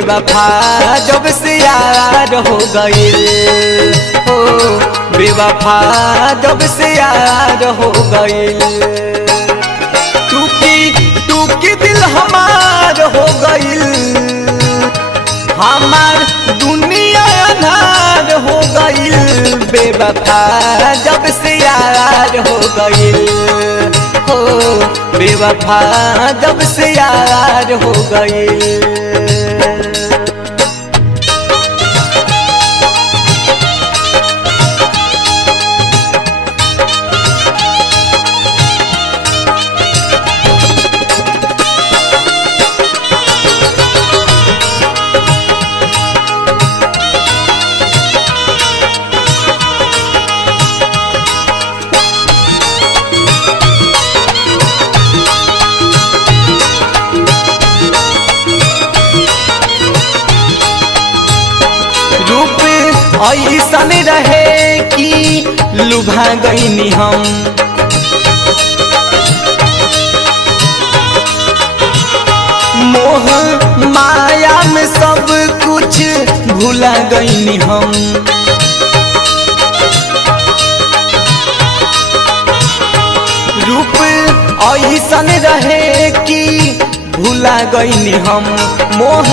बेवफा जब से यार हो गइल हो, बेवफा जब से यार हो गइल। टूकी दिल हमार हो गइल, हमार दुनिया अनार हो गइल। बेवफा जब से यार हो गइल हो, बेवफा जब से यार हो गइल। ऐसन रहे कि लुभा गईनी हम, मोह माया में सब कुछ भुला गईनी हम। रूप ऐसन रहे कि भुला गईनी हम, मोह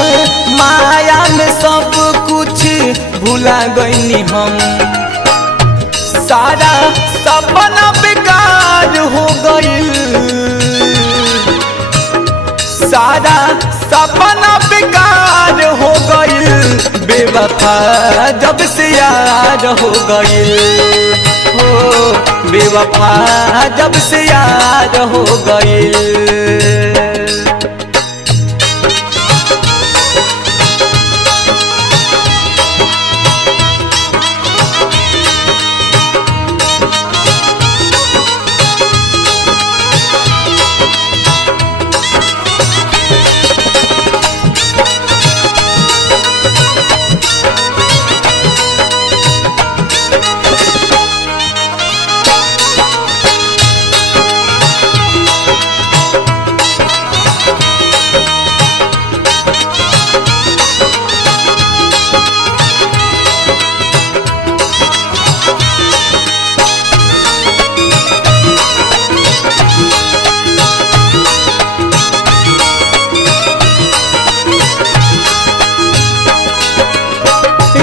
माया में सब कुछ भुला गईनी हम। सारा सपना बेकार हो गइल, सारा सपना बेकार हो गइल। बेवफा जब से यार हो गइल हो, बेवफा जब से यार हो गइल।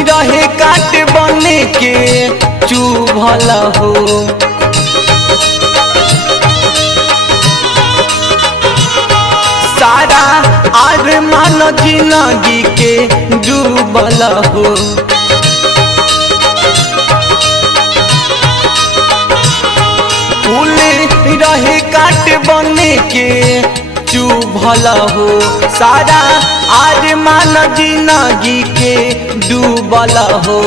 रहे काट बने के चुभल हो, सारा अरमान जिंदगी के डूबल हो। फूल रहे काट बने के चुभल हो, सारा अरमान जिंदगी के डूबल हो।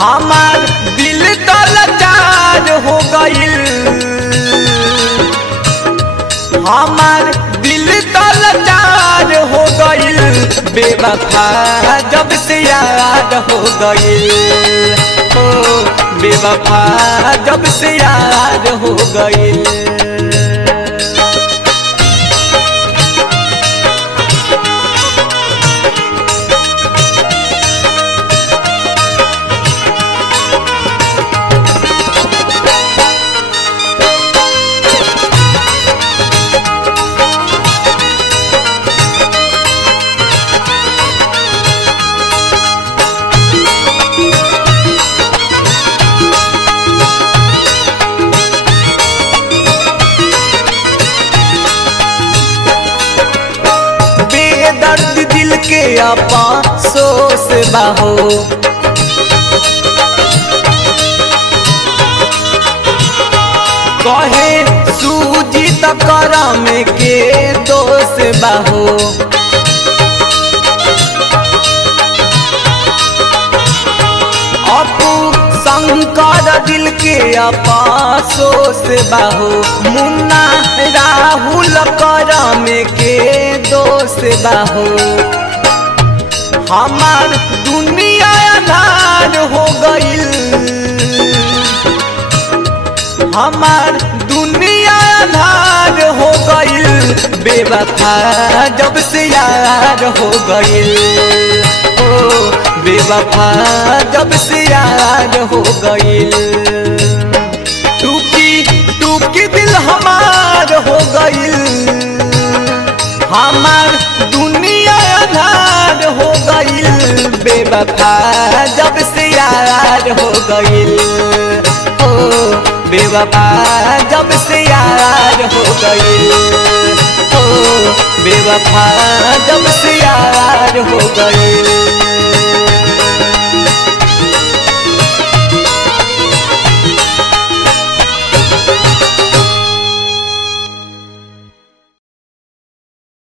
हमार दिल तो लाचार हो गइल, हमार दिल तो लाचार हो गइल। बेवफा जब से यार हो गइल हो, बेवफा जब से यार हो गइल। दर्द दिल के आपा सोस बाहो, कहे सूजी तकरम के दोष बाहो। अपू शंकर दिल के आपा सोस बाहो, मुन्ना राहुल करम के दोष बाहो। हमार दुनिया अनार हो गइल, हमार दुनिया आधार हो गइल, बेवफा जब से यार हो गइल। ओ बेवफा जब से यार हो गइल। टूकी दिल हमार हो गइल, हमार दुनिया अनार हो गइल, बेवफा जब से यार हो गइल। ओ बेवफा जब से यार हो गइल। ओ बेवफा जब से